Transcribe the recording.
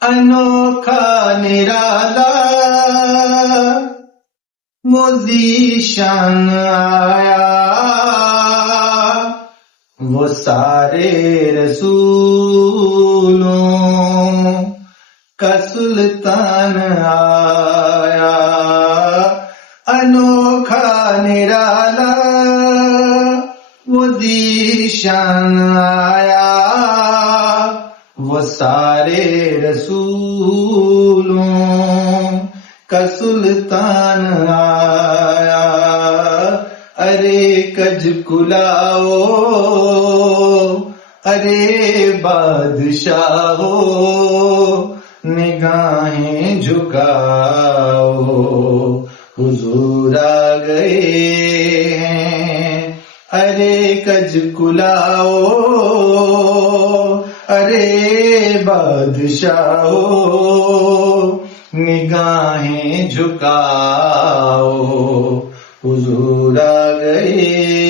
انوکھا نرالا وہ ذیشان آیا، وہ سارے رسولوں کا سلطان آیا۔ انوکھا نرالا وہ ذیشان آیا، وہ سارے رسولوں کا سلطان آیا۔ ارے کج کلاؤ، ارے بادشاہو، نگاہیں جھکاؤ، حضور آ گئے ہیں۔ ارے کج کلاؤ، ارے بادشاہو، نگاہیں جھکاؤ، حضور آ گئے